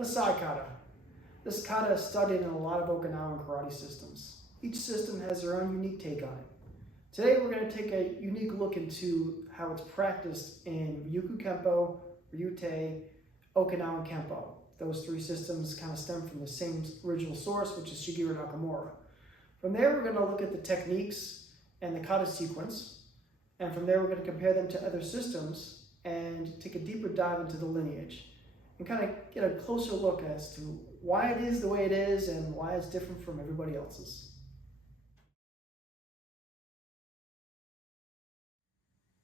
Passai Kata. This kata is studied in a lot of Okinawan karate systems. Each system has their own unique take on it. Today we're going to take a unique look into how it's practiced in Ryukyu Kempo, Ryukyu, Okinawan Kempo. Those three systems kind of stem from the same original source, which is Shigeru Nakamura. From there we're going to look at the techniques and the kata sequence, and from there we're going to compare them to other systems and take a deeper dive into the lineage and kind of get a closer look as to why it is the way it is and why it's different from everybody else's.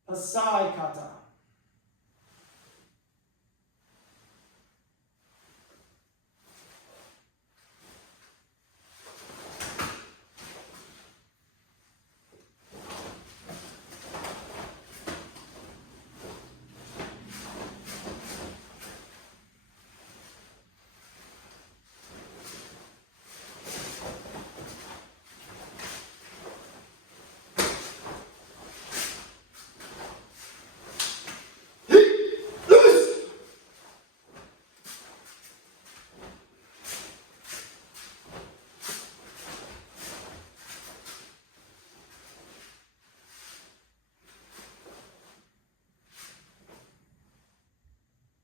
Passai Kata.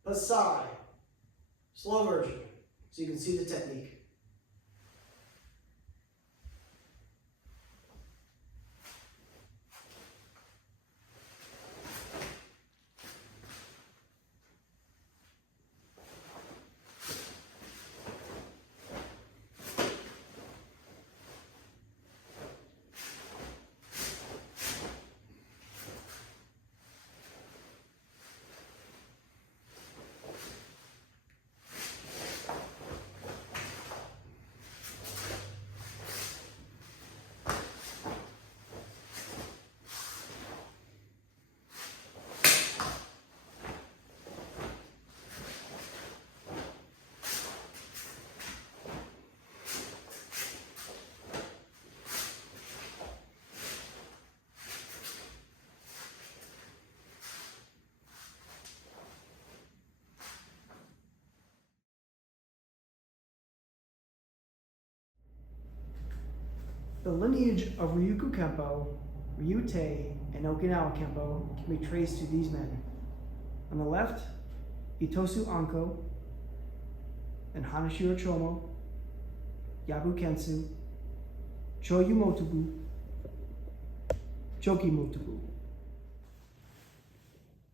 Passai, slow version, so you can see the technique. The lineage of Ryukyu Kempo, Ryukyu, and Okinawa Kempo can be traced to these men. On the left, Itosu Anko, then Hanashiro Chomo, Yabu Kensu, Choyu Motobu, Choki Motobu.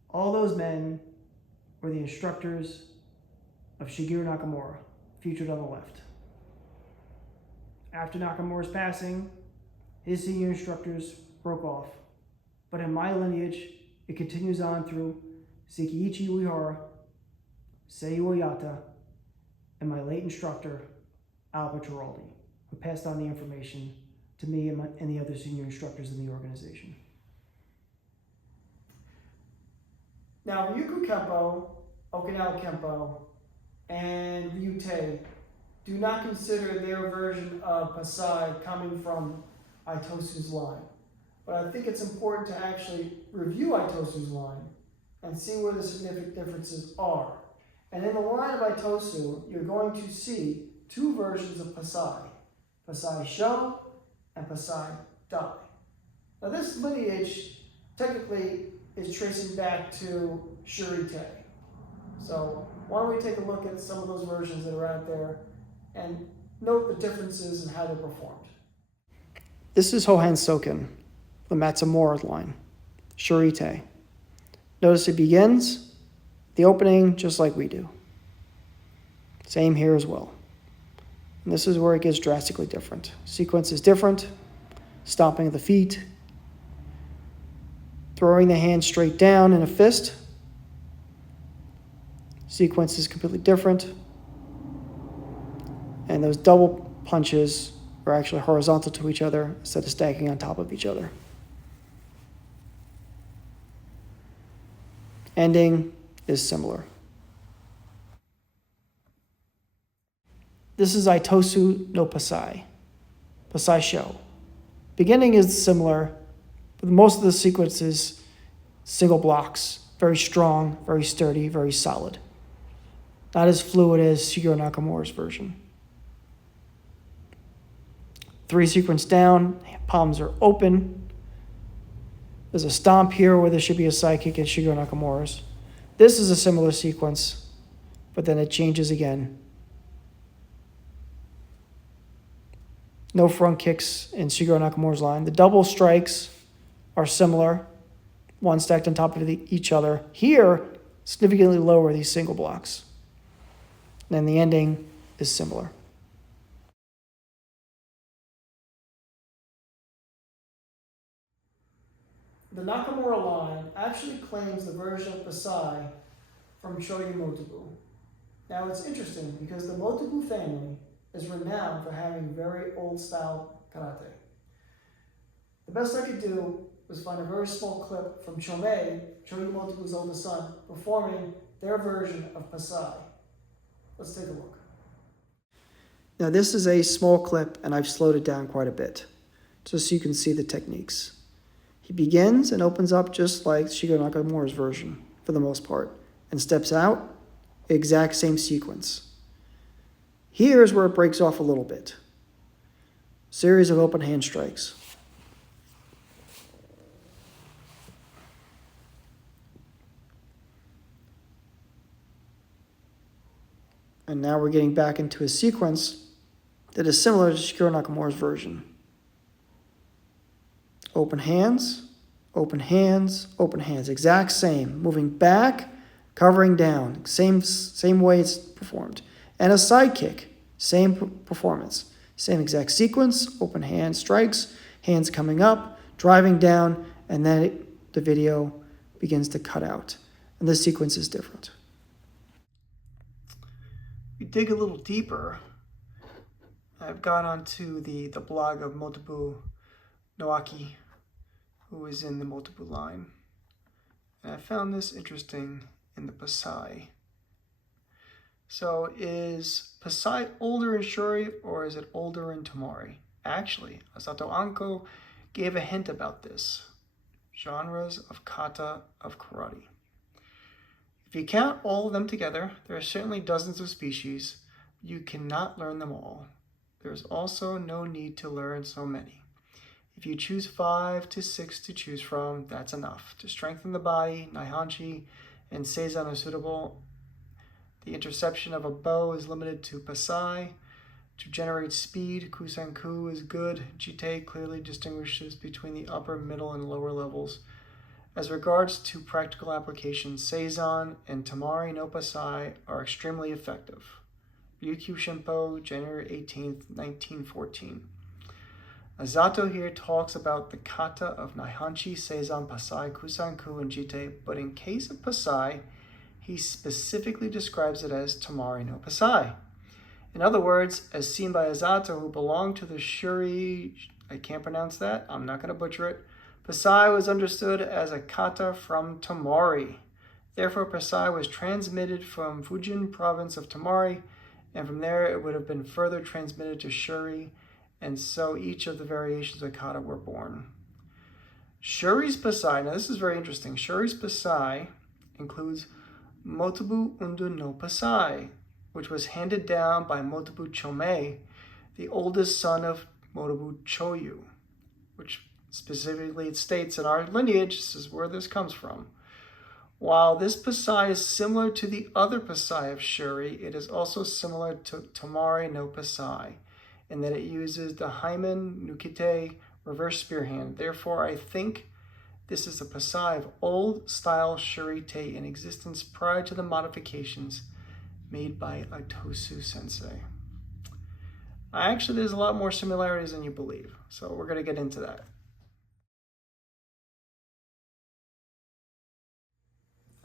All those men were the instructors of Shigeru Nakamura, featured on the left. After Nakamura's passing, his senior instructors broke off, but in my lineage, it continues on through Sekiichi Uehara, Seiyu Oyata, and my late instructor, Albert Giraldi, who passed on the information to me and the other senior instructors in the organization. Now, Ryukyu Kempo, Okinawa Kempo, and Ryukyu do not consider their version of Passai coming from Itosu's line. But I think it's important to actually review Itosu's line and see where the significant differences are. And in the line of Itosu, you're going to see two versions of Passai, Passai Sho and Passai Dai. Now this lineage technically is tracing back to Tomari-te. So why don't we take a look at some of those versions that are out there and note the differences in how they're performed. This is Hohen Soken, the Matsumura line, Tomari-te. Notice it begins the opening just like we do. Same here as well. And this is where it gets drastically different. Sequence is different, stomping of the feet, throwing the hand straight down in a fist. Sequence is completely different. And those double punches are actually horizontal to each other instead of stacking on top of each other. Ending is similar. This is Itosu no Passai, Passai Sho. Beginning is similar, but most of the sequence is single blocks, very strong, very sturdy, very solid. Not as fluid as Shigeru Nakamura's version. 3 sequence down, palms are open. There's a stomp here where there should be a side kick at Shigeru Nakamura's. This is a similar sequence, but then it changes again. No front kicks in Shigeru Nakamura's line. The double strikes are similar, one stacked on top of each other. Here, significantly lower these single blocks. And then the ending is similar. The Nakamura line actually claims the version of Passai from Choyu Motobu. Now it's interesting because the Motobu family is renowned for having very old style karate. The best I could do was find a very small clip from Choyu Motobu's oldest son, performing their version of Passai. Let's take a look. Now this is a small clip and I've slowed it down quite a bit, just so you can see the techniques. He begins and opens up just like Shigeru Nakamura's version, for the most part, and steps out, exact same sequence. Here's where it breaks off a little bit. Series of open hand strikes. And now we're getting back into a sequence that is similar to Shigeru Nakamura's version. Open hands, open hands, open hands. Exact same. Moving back, covering down. Same way it's performed. And a side kick. Same performance. Same exact sequence. Open hand strikes. Hands coming up, driving down, and then the video begins to cut out. And the sequence is different. We dig a little deeper. I've gone onto the blog of Motobu Noaki, who is in the Motobu line. And I found this interesting in the Passai. So is Passai older in Shuri or is it older in Tomari? Actually, Asato Anko gave a hint about this. Genres of kata of karate. If you count all of them together, there are certainly dozens of species. You cannot learn them all. There is also no need to learn so many. If you choose 5 to 6 to choose from, that's enough. To strengthen the body, Naihanchi and Seizan are suitable. The interception of a bow is limited to Passai. To generate speed, Kusanku is good. Jite clearly distinguishes between the upper, middle, and lower levels. As regards to practical applications, Seizan and Tomari no Passai are extremely effective. Ryukyu Shimpo, January 18th, 1914. Azato here talks about the kata of Naihanchi, Seizan, Passai, Kusanku, and Jite, but in case of Passai, he specifically describes it as Tomari no Passai. In other words, as seen by Azato, who belonged to the Shuri, I can't pronounce that, I'm not going to butcher it, Passai was understood as a kata from Tomari. Therefore, Passai was transmitted from Fujin province of Tomari, and from there it would have been further transmitted to Shuri, and so each of the variations of kata were born. Shuri's Passai, now this is very interesting, Shuri's Passai includes Motobu Undu no Passai, which was handed down by Motobu Chomei, the oldest son of Motobu Choyu, which specifically it states in our lineage, this is where this comes from. While this Passai is similar to the other Passai of Shuri, it is also similar to Tomari no Passai, in that it uses the Hymen Nukite reverse spear hand. Therefore, I think this is the Passai of old-style Shuri-te in existence prior to the modifications made by Itosu Sensei. Actually, there's a lot more similarities than you believe, so we're going to get into that.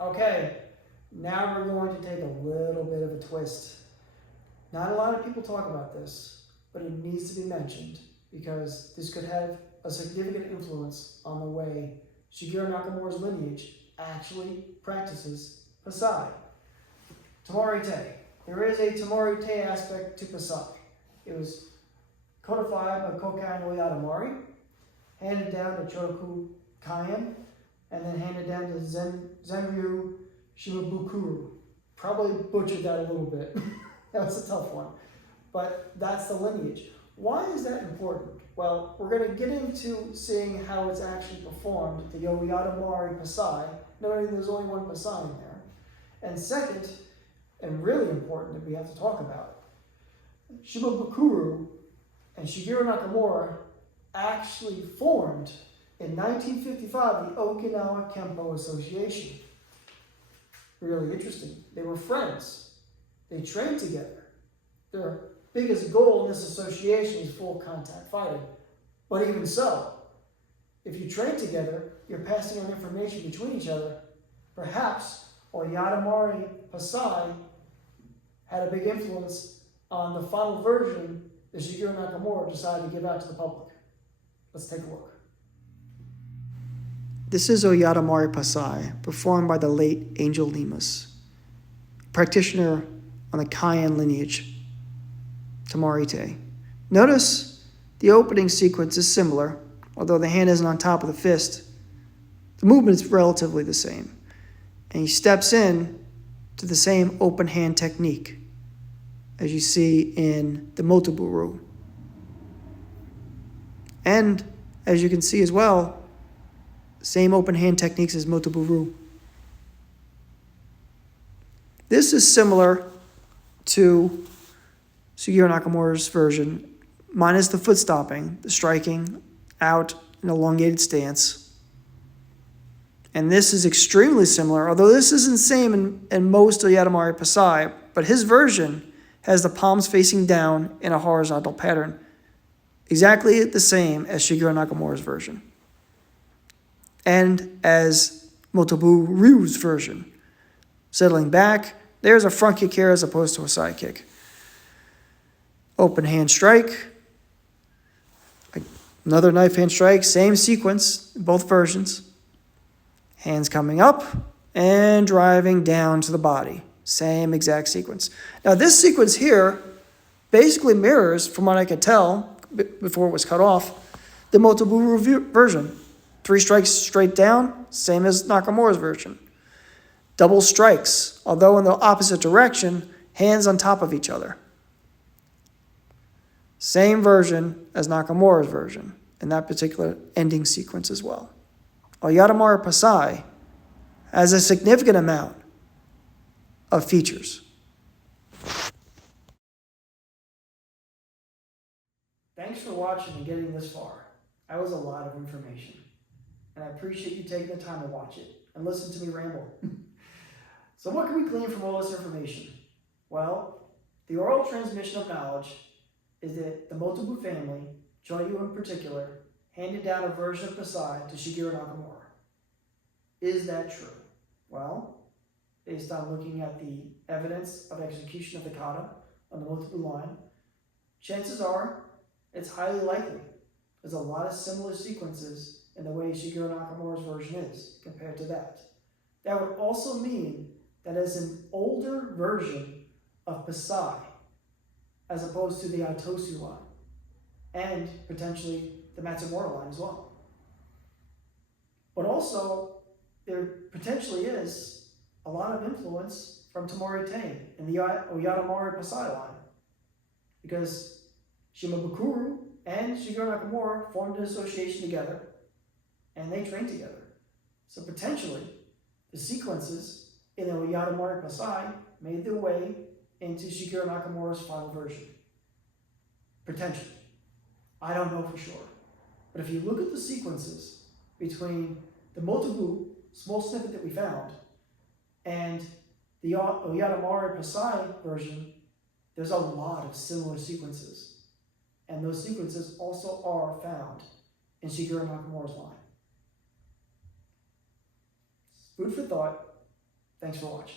Okay, now we're going to take a little bit of a twist. Not a lot of people talk about this, but it needs to be mentioned because this could have a significant influence on the way Shigeru Nakamura's lineage actually practices Passai. Tomari-te. There is a Tomari-te aspect to Passai. It was codified by Kokai no Yadamari, handed down to Choku Kaien, and then handed down to Zenryu Shimabukuro Probably butchered that a little bit. That was a tough one. But that's the lineage. Why is that important? Well, we're going to get into seeing how it's actually performed, the Oyatamari Passai, knowing there's only one Passai in there. And second, and really important that we have to talk about, Shimabukuro and Shigeru Nakamura actually formed in 1955 the Okinawa Kempo Association. Really interesting. They were friends. They trained together. Their biggest goal in this association is full contact fighting. But even so, if you train together, you're passing on information between each other. Perhaps Oyatamari Passai had a big influence on the final version that Shigeru Nakamura decided to give out to the public. Let's take a look. This is Oyatamari Passai, performed by the late Angel Lemus, practitioner on the Cayenne lineage, Tomari-te. Notice the opening sequence is similar, although the hand isn't on top of the fist. The movement is relatively the same, and he steps in to the same open hand technique as you see in the Motobu. And as you can see as well, same open hand techniques as Motobu. This is similar to Shigeru Nakamura's version, minus the foot stopping, the striking out an elongated stance. And this is extremely similar, although this isn't the same in most Oyatamari Passai, but his version has the palms facing down in a horizontal pattern, exactly the same as Shigeru Nakamura's version, and as Motobu Ryu's version. Settling back, there's a front kick here as opposed to a side kick. Open hand strike, another knife hand strike, same sequence in both versions. Hands coming up and driving down to the body. Same exact sequence. Now this sequence here basically mirrors, from what I could tell before it was cut off, the Motobu version. 3 strikes straight down, same as Nakamura's version. Double strikes, although in the opposite direction, hands on top of each other. Same version as Nakamura's version in that particular ending sequence as well. Oyatamari Passai has a significant amount of features. Thanks for watching and getting this far. That was a lot of information. And I appreciate you taking the time to watch it and listen to me ramble. So what can we glean from all this information? Well, the oral transmission of knowledge is that the Motobu family, Choyu in particular, handed down a version of Passai to Shigeru Nakamura. Is that true? Well, based on looking at the evidence of execution of the Kata on the Motobu line, chances are it's highly likely. There's a lot of similar sequences in the way Shigeru Nakamura's version is compared to that. That would also mean that as an older version of Passai, as opposed to the Itosu line, and potentially the Matsumura line as well. But also, there potentially is a lot of influence from Tomari-te in the Oyatamari Passai line, because Shimabukuro and Shigeru Nakamura formed an association together, and they trained together. So potentially, the sequences in the Oyatamari Passai made their way into Shigeru Nakamura's final version. Potentially. I don't know for sure. But if you look at the sequences between the Motobu small snippet that we found and the Oyatamari Passai version, there's a lot of similar sequences. And those sequences also are found in Shigeru Nakamura's line. Food for thought. Thanks for watching.